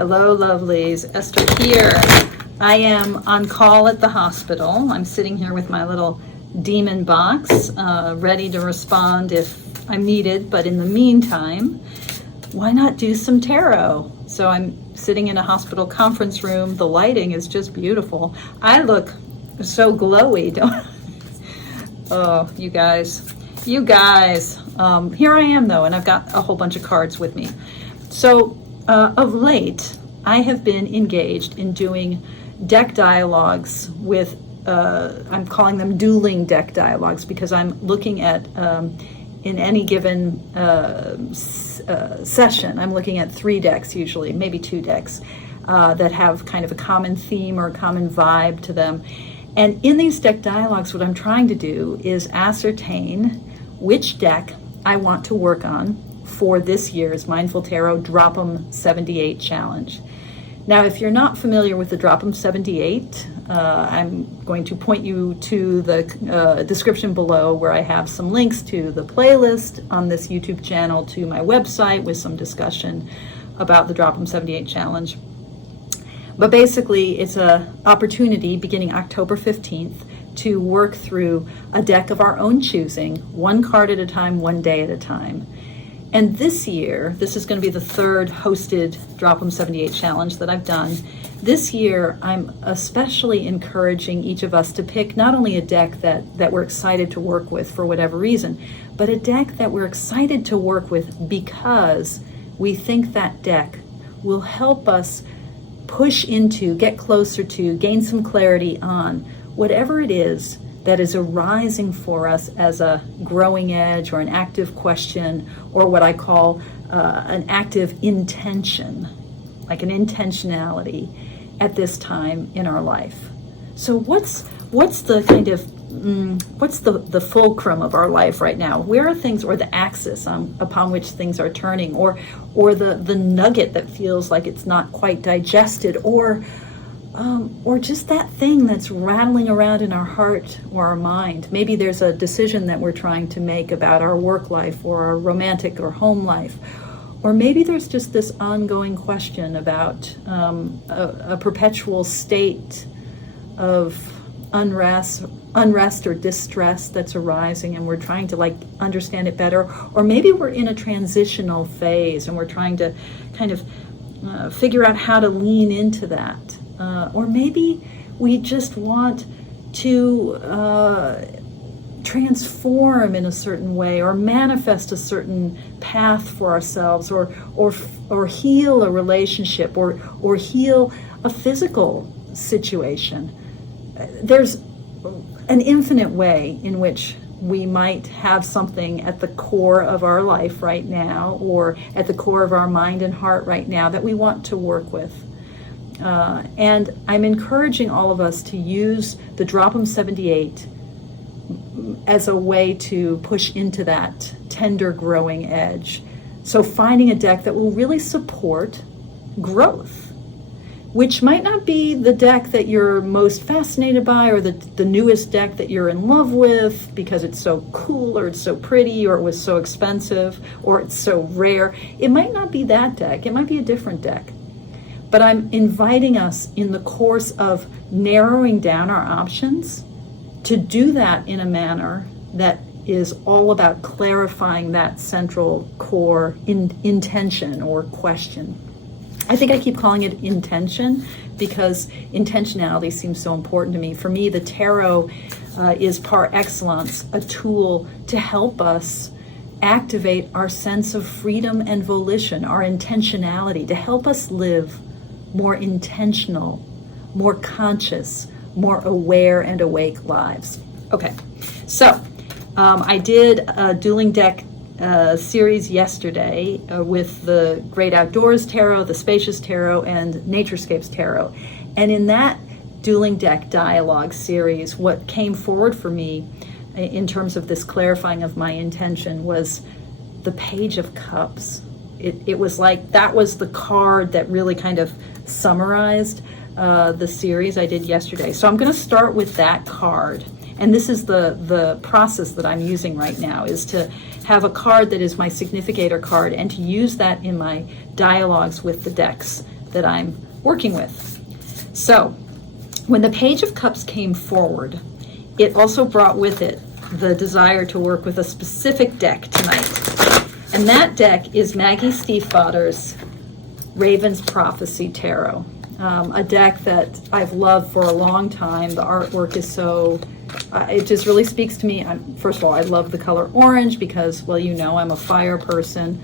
Hello, lovelies. Esther here. I am on call at the hospital. I'm sitting here with my little demon box, ready to respond if I'm needed. But in the meantime, why not do some tarot? So I'm sitting in a hospital conference room. The lighting is just beautiful. I look so glowy, don't I? Oh, you guys. Here I am, though, and I've got a whole bunch of cards with me. So of late, I have been engaged in doing deck dialogues with, I'm calling them dueling deck dialogues, because I'm looking at, in any given session, I'm looking at 3 decks usually, maybe 2 decks, that have kind of a common theme or a common vibe to them. And in these deck dialogues, what I'm trying to do is ascertain which deck I want to work on for this year's Mindful Tarot Drop 'em 78 challenge. Now, if you're not familiar with the Drop 'em 78, I'm going to point you to the description below, where I have some links to the playlist on this YouTube channel, to my website with some discussion about the Drop 'em 78 challenge. But basically, it's an opportunity beginning October 15th to work through a deck of our own choosing, 1 card at a time, 1 day at a time. And this year, this is going to be the 3rd hosted Drop 'em 78 challenge that I've done. This year, I'm especially encouraging each of us to pick not only a deck that we're excited to work with for whatever reason, but a deck that we're excited to work with because we think that deck will help us push into, get closer to, gain some clarity on whatever it is that is arising for us as a growing edge or an active question, or what I call an active intention, like an intentionality at this time in our life. So what's the kind of what's the fulcrum of our life right now? Where are things, or the axis upon which things are turning, or the nugget that feels like it's not quite digested, or just that thing that's rattling around in our heart or our mind? Maybe there's a decision that we're trying to make about our work life or our romantic or home life. Or maybe there's just this ongoing question about a perpetual state of unrest or distress that's arising, and we're trying to understand it better. Or maybe we're in a transitional phase and we're trying to kind of figure out how to lean into that. Or maybe we just want to transform in a certain way, or manifest a certain path for ourselves, or heal a relationship, or heal a physical situation. There's an infinite way in which we might have something at the core of our life right now, or at the core of our mind and heart right now, that we want to work with. And I'm encouraging all of us to use the Drop 'em 78 as a way to push into that tender growing edge. So finding a deck that will really support growth, which might not be the deck that you're most fascinated by, or the newest deck that you're in love with because it's so cool, or it's so pretty, or it was so expensive, or it's so rare. It might not be that deck. It might be a different deck. But I'm inviting us, in the course of narrowing down our options, to do that in a manner that is all about clarifying that central core intention or question. I think I keep calling it intention because intentionality seems so important to me. For me, the tarot is par excellence a tool to help us activate our sense of freedom and volition, our intentionality, to help us live more intentional, more conscious, more aware and awake lives. Okay, so I did a dueling deck series yesterday with the Great Outdoors Tarot, the Spacious Tarot, and Naturescapes Tarot. And in that dueling deck dialogue series, what came forward for me in terms of this clarifying of my intention was the Page of Cups. It was like that was the card that really kind of summarized the series I did yesterday. So I'm going to start with that card. And this is the process that I'm using right now, is to have a card that is my significator card and to use that in my dialogues with the decks that I'm working with. So when the Page of Cups came forward, it also brought with it the desire to work with a specific deck tonight. And that deck is Maggie Stiefvater's Raven's Prophecy Tarot. A deck that I've loved for a long time. The artwork is so, it just really speaks to me. First of all, I love the color orange because, well, you know, I'm a fire person.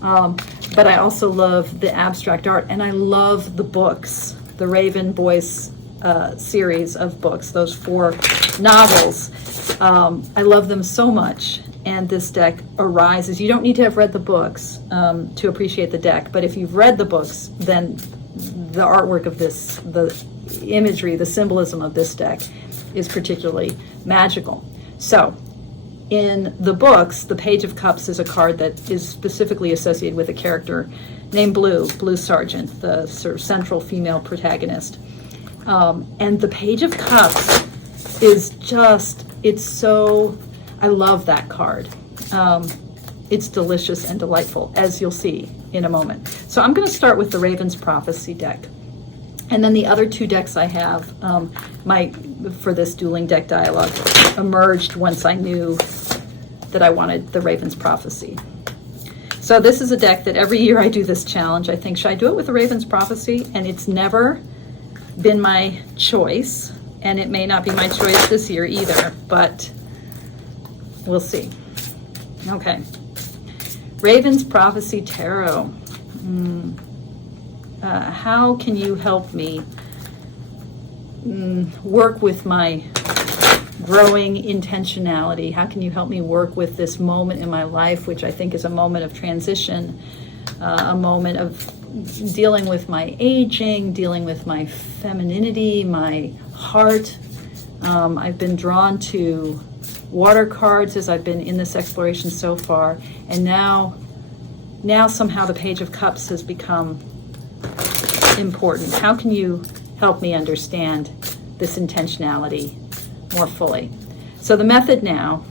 But I also love the abstract art, and I love the books, the Raven Boys series of books, those 4 novels. I love them so much, and this deck arises. You don't need to have read the books to appreciate the deck, but if you've read the books, then the artwork of this, the imagery, the symbolism of this deck is particularly magical. So in the books, the Page of Cups is a card that is specifically associated with a character named Blue Sargent, the sort of central female protagonist. And the Page of Cups is just, it's so, I love that card. It's delicious and delightful, as you'll see in a moment. So I'm going to start with the Raven's Prophecy deck. And then the other 2 decks I have, for this dueling deck dialogue, emerged once I knew that I wanted the Raven's Prophecy. So this is a deck that every year I do this challenge. I think, should I do it with the Raven's Prophecy? And it's never been my choice, and it may not be my choice this year either, but we'll see. Okay. Raven's Prophecy Tarot. How can you help me work with my growing intentionality? How can you help me work with this moment in my life, which I think is a moment of transition, a moment of dealing with my aging, dealing with my femininity, my heart. I've been drawn to water cards as I've been in this exploration so far, and now somehow the Page of Cups has become important. How can you help me understand this intentionality more fully? So the method now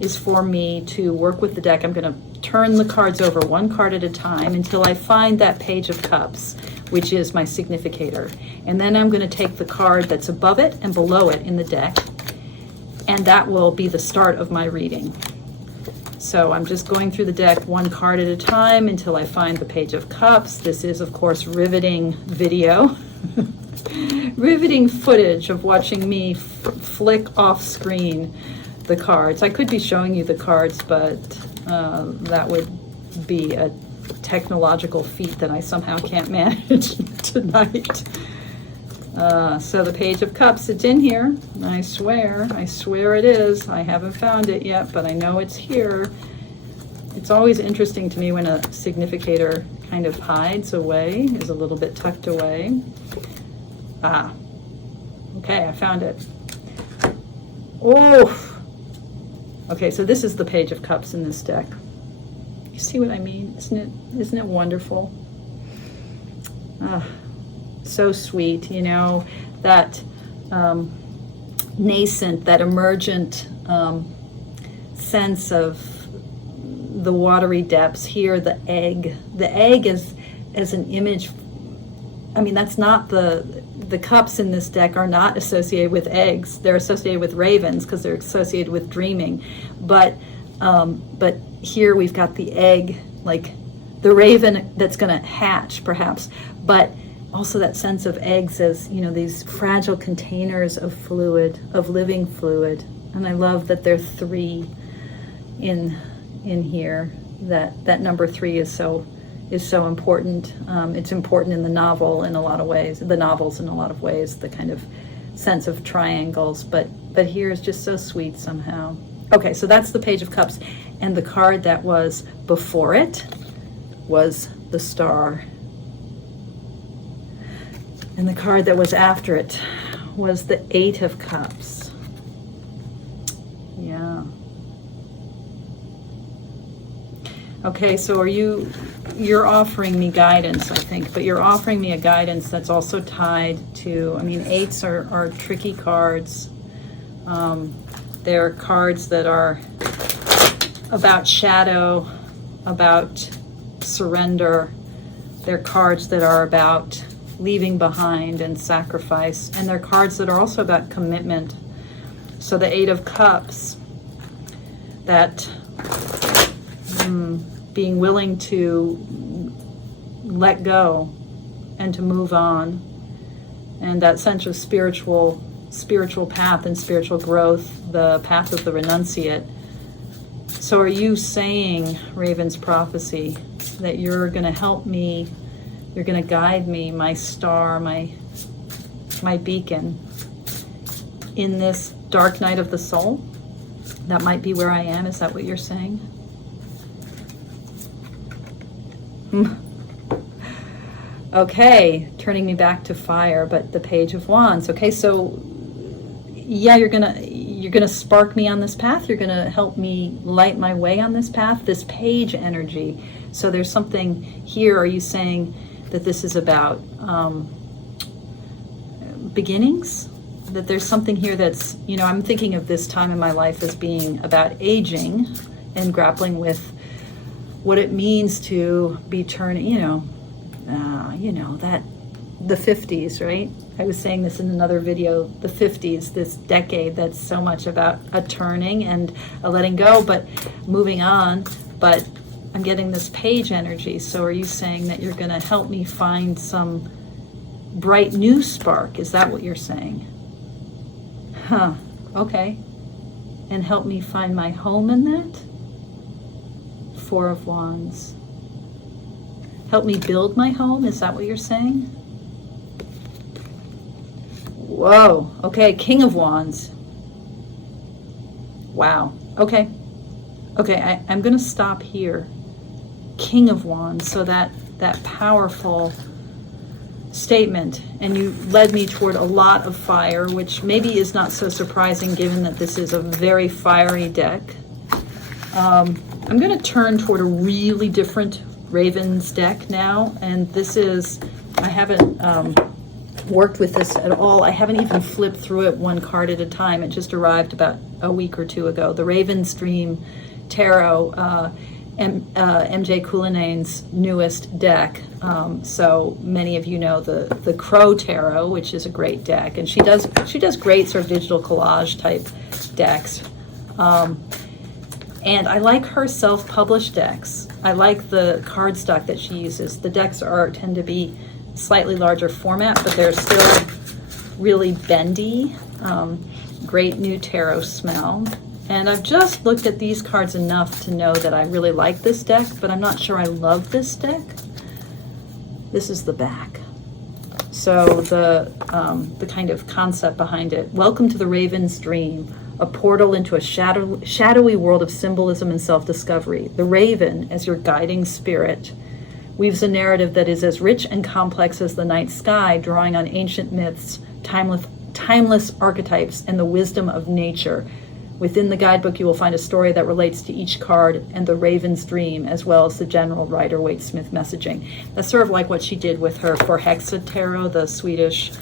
is for me to work with the deck. I'm going to turn the cards over 1 card at a time until I find that Page of Cups, which is my significator. And then I'm going to take the card that's above it and below it in the deck, and that will be the start of my reading. So I'm just going through the deck 1 card at a time until I find the Page of Cups. This is, of course, riveting video. Riveting footage of watching me flick off screen the cards. I could be showing you the cards, but that would be a technological feat that I somehow can't manage tonight. So the Page of Cups, it's in here. I swear it is. I haven't found it yet, but I know it's here. It's always interesting to me when a significator kind of hides away, is a little bit tucked away. Okay, I found it. Oh, okay, so this is the Page of Cups in this deck. You see what I mean? Isn't it wonderful? So sweet, you know, that nascent, that emergent sense of the watery depths. Here, the egg as an image. I mean, that's not the cups in this deck are not associated with eggs. They're associated with ravens because they're associated with dreaming. But here we've got the egg, like the raven that's going to hatch, perhaps. But also that sense of eggs as, you know, these fragile containers of fluid, of living fluid. And I love that there are 3 in here. That number 3 is so important. It's important in the novel in a lot of ways, the novels in a lot of ways, the kind of sense of triangles, but here is just so sweet somehow. Okay, so that's the Page of Cups, and the card that was before it was the Star. And the card that was after it was the 8 of Cups. Yeah. Okay, so you're offering me guidance, I think, but you're offering me a guidance that's also tied to, I mean, 8s are tricky cards. They're cards that are about shadow, about surrender. They're cards that are about leaving behind and sacrifice, and they're cards that are also about commitment. So the Eight of Cups, that being willing to let go and to move on, and that sense of spiritual path and spiritual growth, the path of the renunciate. So are you saying, Raven's prophecy, that you're going to help me, you're going to guide me, my star, my beacon, in this dark night of the soul? That might be where I am. Is that what you're saying? Okay, turning me back to fire, but the Page of Wands. Okay, so yeah, you're gonna spark me on this path. You're gonna help me light my way on this path. This page energy. So there's something here. Are you saying that this is about beginnings? That there's something here that's, I'm thinking of this time in my life as being about aging and grappling with what it means to be turning, that the 50s, right? I was saying this in another video, the 50s, this decade that's so much about a turning and a letting go, but moving on. But I'm getting this page energy. So are you saying that you're going to help me find some bright new spark? Is that what you're saying? Huh. Okay. And help me find my home in that? Four of Wands. Help me build my home? Is that what you're saying? Whoa. Okay, King of Wands. Wow. Okay. Okay, I'm going to stop here. King of Wands. So that powerful statement, and you led me toward a lot of fire, which maybe is not so surprising given that this is a very fiery deck. I'm going to turn toward a really different Ravens deck now, and this is, I haven't worked with this at all. I haven't even flipped through it one card at a time. It just arrived about a week or two ago. The Raven's Dream Tarot, MJ Culinane's newest deck. So many of you know the Crow Tarot, which is a great deck, and she does great sort of digital collage type decks. And I like her self-published decks. I like the cardstock that she uses. The decks tend to be slightly larger format, but they're still really bendy. Great new tarot smell. And I've just looked at these cards enough to know that I really like this deck, but I'm not sure I love this deck. This is the back. So the kind of concept behind it. Welcome to the Raven's Dream, a portal into a shadowy world of symbolism and self-discovery. The Raven, as your guiding spirit, weaves a narrative that is as rich and complex as the night sky, drawing on ancient myths, timeless archetypes, and the wisdom of nature. Within the guidebook, you will find a story that relates to each card and the Raven's Dream, as well as the general Rider-Waite-Smith messaging. That's sort of like what she did with her For Hexa Tarot, the Swedish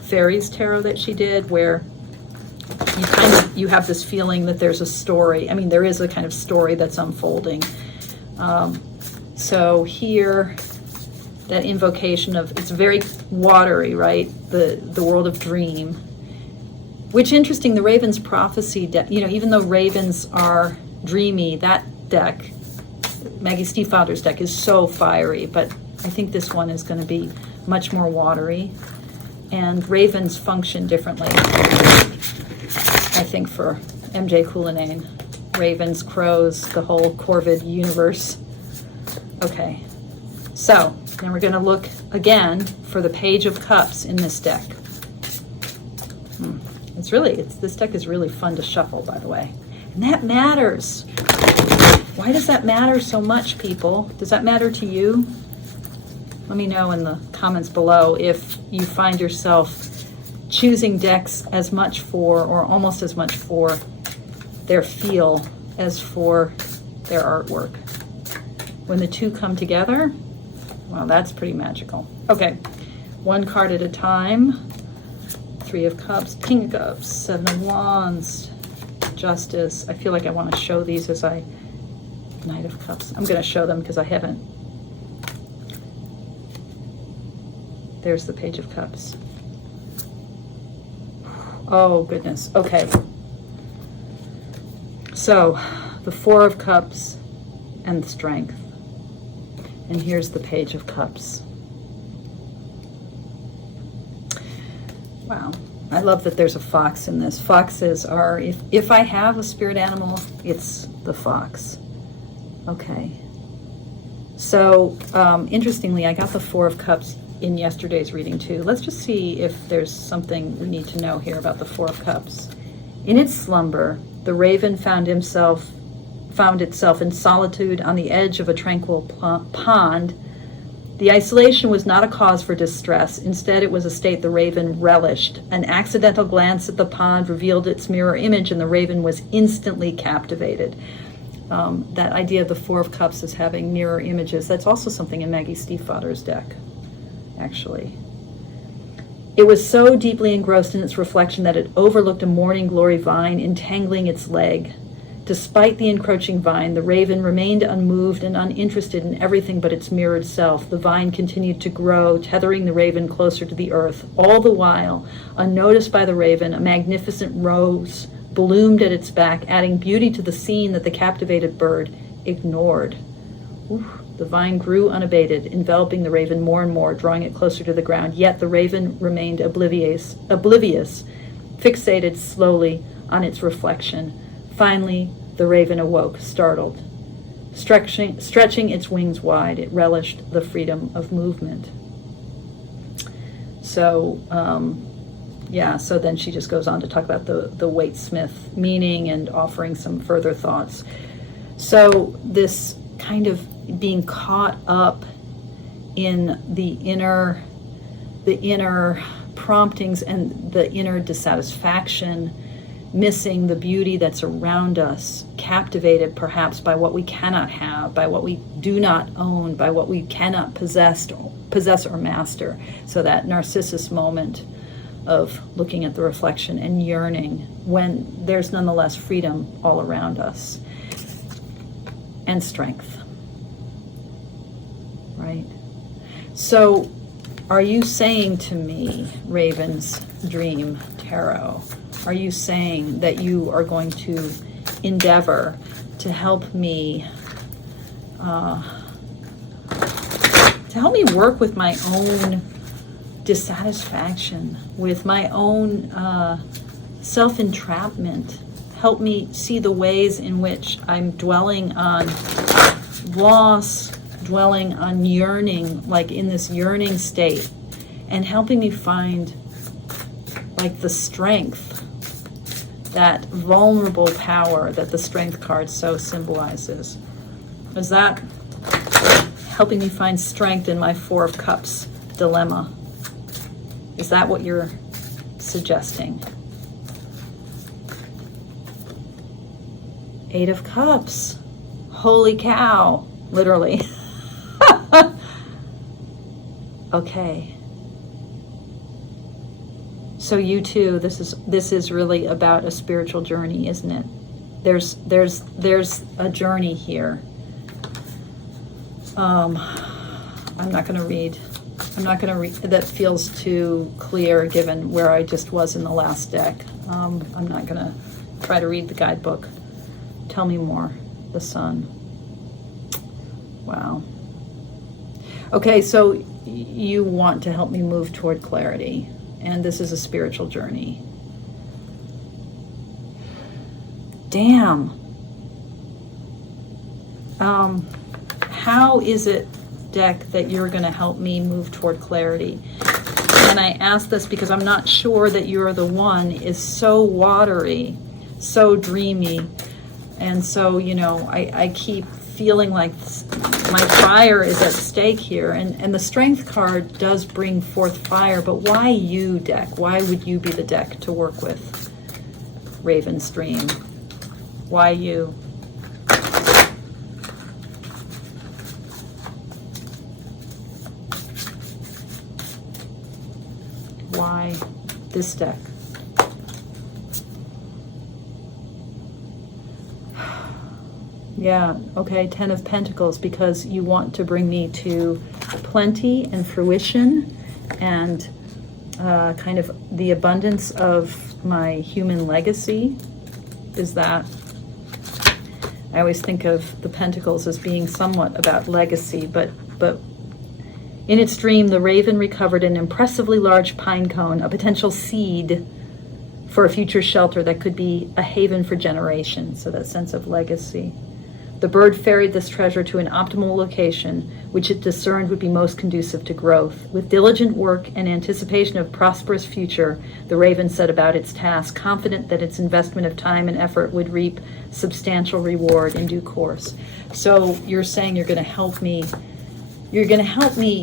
fairies tarot that she did, where you have this feeling that there's a story. I mean, there is a kind of story that's unfolding. So here, that invocation of, it's very watery, right? The world of dream. Which, interesting, the Raven's Prophecy deck, even though ravens are dreamy, that deck, Maggie Stiefvater's deck, is so fiery, but I think this one is going to be much more watery. And ravens function differently, I think, for MJ Cullinane. Ravens, crows, the whole corvid universe. Okay, so now we're going to look again for the Page of Cups in this deck. This deck is really fun to shuffle, by the way. And that matters. Why does that matter so much, people? Does that matter to you? Let me know in the comments below if you find yourself choosing decks as much for, or almost as much for, their feel as for their artwork. When the two come together, well, that's pretty magical. Okay, one card at a time. Three of Cups, King of Cups, Seven of Wands, Justice. I feel like I want to show these as Knight of Cups. I'm going to show them because I haven't There's the Page of Cups. Oh, goodness. Okay. So, the Four of Cups and Strength. And here's the Page of Cups. Wow. I love that there's a fox in this. Foxes are, if I have a spirit animal, it's the fox. Okay. So, interestingly, I got the Four of Cups in yesterday's reading too. Let's just see if there's something we need to know here about the Four of Cups. In its slumber, the raven found itself in solitude on the edge of a tranquil pond. The isolation was not a cause for distress. Instead, it was a state the raven relished. An accidental glance at the pond revealed its mirror image, and the raven was instantly captivated. That idea of the Four of Cups as having mirror images, that's also something in Maggie Stiefvater's deck, actually. It was so deeply engrossed in its reflection that it overlooked a morning glory vine entangling its leg. Despite the encroaching vine, the raven remained unmoved and uninterested in everything but its mirrored self. The vine continued to grow, tethering the raven closer to the earth. All the while, unnoticed by the raven, a magnificent rose bloomed at its back, adding beauty to the scene that the captivated bird ignored. The vine grew unabated, enveloping the raven more and more, drawing it closer to the ground. Yet the raven remained oblivious, fixated slowly on its reflection. Finally, the raven awoke, startled. Stretching its wings wide, it relished the freedom of movement. So, so then she just goes on to talk about the Waite-Smith meaning and offering some further thoughts. So this kind of being caught up in the inner promptings and the inner dissatisfaction, missing the beauty that's around us, captivated perhaps by what we cannot have, by what we do not own, by what we cannot possess or master. So that Narcissus moment of looking at the reflection and yearning when there's nonetheless freedom all around us and strength, right? So are you saying to me, Raven's Dream Tarot, are you saying that you are going to endeavor to help me work with my own dissatisfaction, with my own self-entrapment? Help me see the ways in which I'm dwelling on loss, dwelling on yearning, like in this yearning state, and helping me find like the strength, that vulnerable power that the Strength card so symbolizes. Is that helping me find strength in my Four of Cups dilemma? Is that what you're suggesting? Eight of Cups. Holy cow, literally. Okay. So you too, this is really about a spiritual journey, isn't it? There's a journey here. I'm not going to read. That feels too clear given where I just was in the last deck. I'm not going to try to read the guidebook. Tell me more. The Sun. Wow. Okay, so you want to help me move toward clarity, and this is a spiritual journey. Damn. How is it, deck, that you're going to help me move toward clarity? And I ask this because I'm not sure that You're the One is so watery, so dreamy, and so, I keep feeling like my fire is at stake here, and the Strength card does bring forth fire, but why you, deck? Why would you be the deck to work with, Raven's Dream? Why you? Why this deck? Yeah, okay, Ten of Pentacles, because you want to bring me to plenty and fruition and kind of the abundance of my human legacy. Is that, I always think of the Pentacles as being somewhat about legacy, but in its dream, the raven recovered an impressively large pine cone, a potential seed for a future shelter that could be a haven for generations. So that sense of legacy. The bird ferried this treasure to an optimal location, which it discerned would be most conducive to growth. With diligent work and anticipation of prosperous future, the raven set about its task, confident that its investment of time and effort would reap substantial reward in due course. So you're saying you're going to help me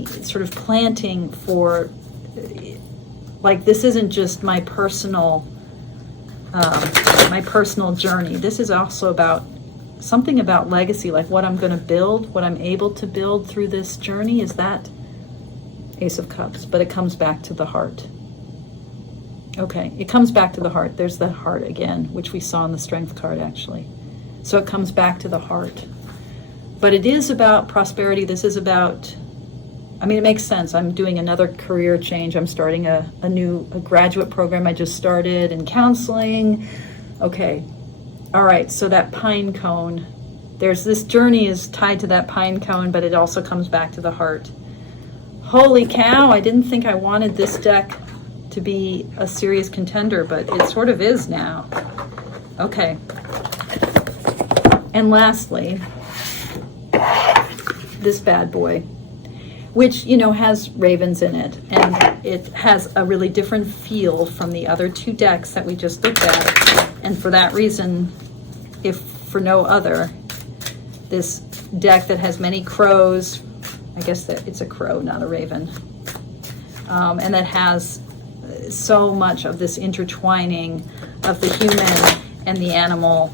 sort of planting for, like, this isn't just my personal journey. This is also about something about legacy, like what I'm going to build, what I'm able to build through this journey. Is that Ace of Cups? But it comes back to the heart. Okay, it comes back to the heart. There's the heart again, which we saw in the Strength card, actually. So it comes back to the heart. But it is about prosperity. This is about, I mean, it makes sense. I'm doing another career change. I'm starting a graduate program I just started in counseling. Okay. All right. So that pine cone, there's this journey is tied to that pine cone, but it also comes back to the heart. Holy cow. I didn't think I wanted this deck to be a serious contender, but it sort of is now. Okay. And lastly, this bad boy, which, you know, has ravens in it, and it has a really different feel from the other two decks that we just looked at. And for that reason, if for no other, this deck that has many crows, I guess that it's a crow, not a raven, and that has so much of this intertwining of the human and the animal,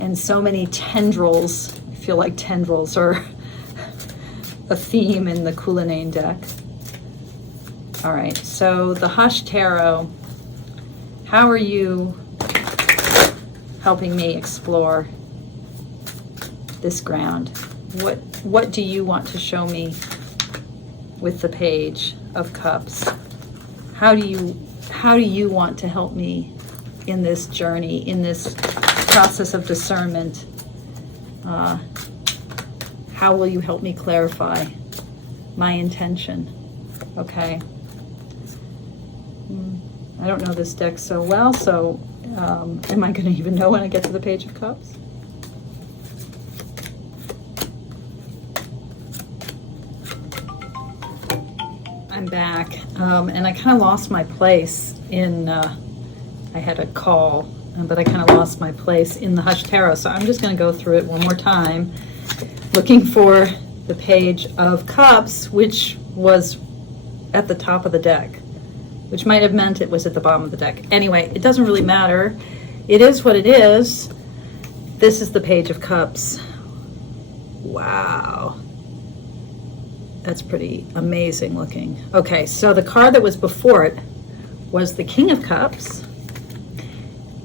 and so many tendrils. I feel like tendrils are a theme in the Cullinan deck. All right, so the Hush Tarot, how are you helping me explore this ground? What do you want to show me with the Page of Cups? How do you want to help me in this journey, in this process of discernment? How will you help me clarify my intention? Okay. I don't know this deck so well, so am I going to even know when I get to the Page of Cups? I'm back, and I kind of lost my place in, I had a call, but I kind of lost my place in the Hush Tarot, so I'm just going to go through it one more time, looking for the Page of Cups, which was at the top of the deck, which might have meant it was at the bottom of the deck. Anyway, it doesn't really matter. It is what it is. This is the Page of Cups. Wow. That's pretty amazing looking. Okay, so the card that was before it was the King of Cups,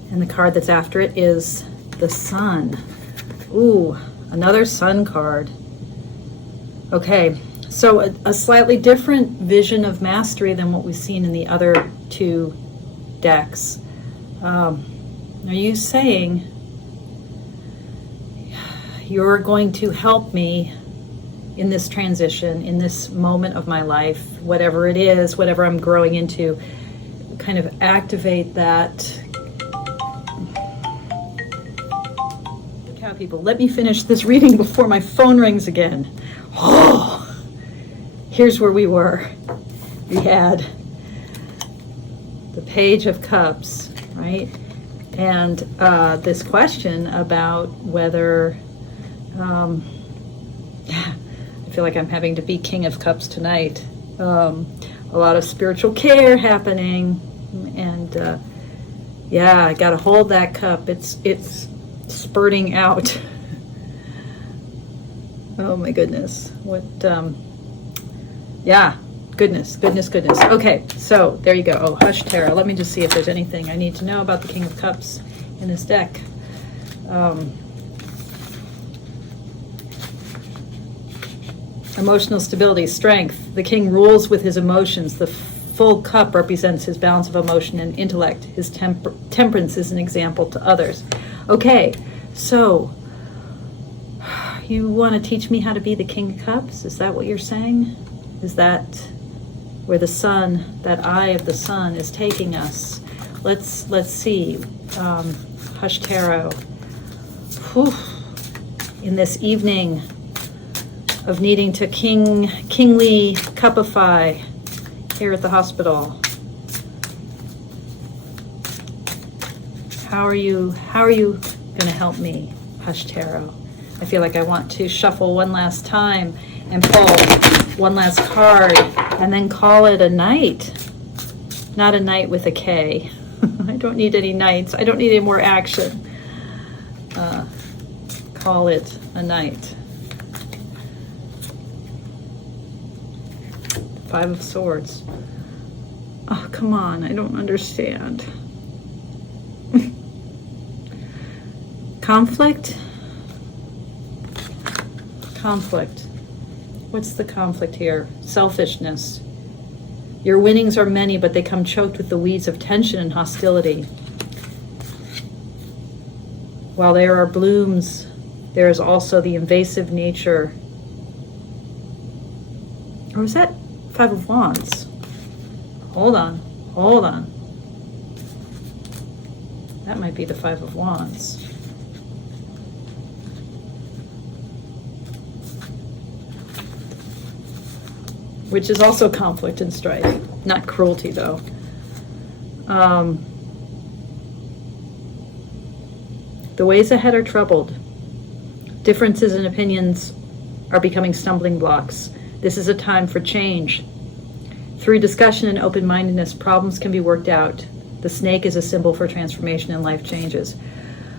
and the card that's after it is the Sun. Ooh, another Sun card. Okay, so a slightly different vision of mastery than what we've seen in the other two decks. Are you saying you're going to help me in this transition, in this moment of my life, whatever it is, whatever I'm growing into, kind of activate that? Cow people, let me finish this reading before my phone rings again. Oh, here's where we were. We had the Page of Cups, right? And this question about whether, I feel like I'm having to be King of Cups tonight. A lot of spiritual care happening, and yeah, I got to hold that cup. It's spurting out. Oh my goodness. What, yeah, goodness. Okay, so there you go. Oh, Hush Tarot. Let me just see if there's anything I need to know about the King of Cups in this deck. Emotional stability, strength. The king rules with his emotions. The full cup represents his balance of emotion and intellect. His temperance is an example to others. Okay, so you want to teach me how to be the King of Cups? Is that what you're saying? Is that where the sun, that eye of the sun, is taking us? Let's see. Hush Tarot. Whew. In this evening of needing to kingly cupify here at the hospital. How are you going to help me, Hush Tarot? I feel like I want to shuffle one last time and pull one last card and then call it a night. Not a night with a K. I don't need any nights. I don't need any more action. Call it a night. Five of Swords. Oh, come on. I don't understand. Conflict? Conflict. What's the conflict here? Selfishness. Your winnings are many, but they come choked with the weeds of tension and hostility. While there are blooms, there is also the invasive nature. Or is that Five of Wands? Hold on. That might be the Five of Wands. Which is also conflict and strife. Not cruelty, though. The ways ahead are troubled. Differences in opinions are becoming stumbling blocks. This is a time for change. Through discussion and open-mindedness, problems can be worked out. The snake is a symbol for transformation and life changes.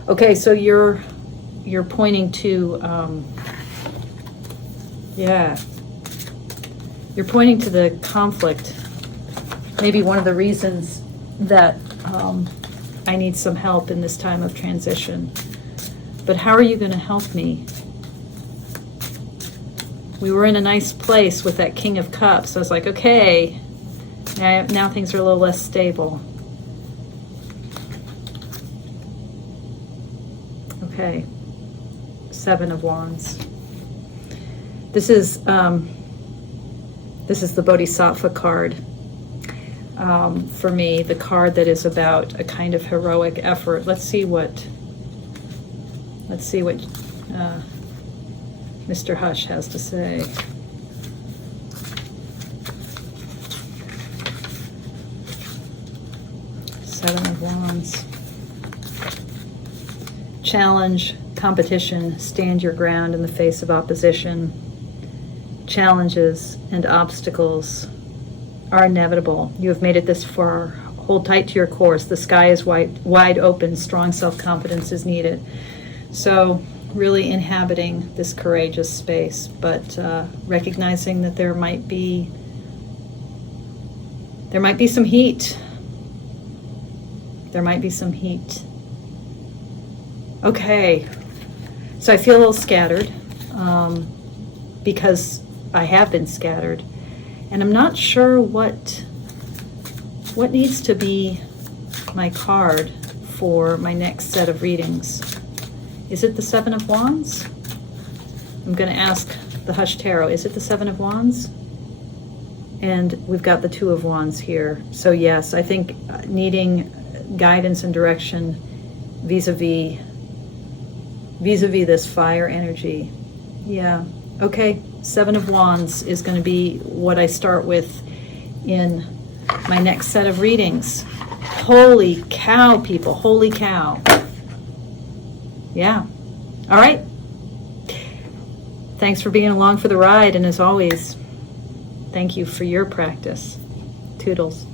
Okay, so you're pointing to, you're pointing to the conflict. Maybe one of the reasons that I need some help in this time of transition. But how are you going to help me? We were in a nice place with that King of Cups. I was like, okay, now things are a little less stable. Okay, Seven of Wands. This is the Bodhisattva card. For me, the card that is about a kind of heroic effort. Let's see what Mr. Hush has to say. Seven of Wands. Challenge, competition, stand your ground in the face of opposition. Challenges and obstacles are inevitable. You have made it this far. Hold tight to your course. The sky is wide open. Strong self-confidence is needed. So really inhabiting this courageous space, but recognizing that there might be some heat. There might be some heat. Okay, so I feel a little scattered because I have been scattered, and I'm not sure what needs to be my card for my next set of readings. Is it the Seven of Wands? I'm going to ask the Hush Tarot. Is it the Seven of Wands? And we've got the Two of Wands here. So yes, I think needing guidance and direction vis-a-vis this fire energy. Yeah. Okay. Seven of Wands is going to be what I start with in my next set of readings. Holy cow, people. Holy cow. Yeah. All right. Thanks for being along for the ride. And as always, thank you for your practice. Toodles.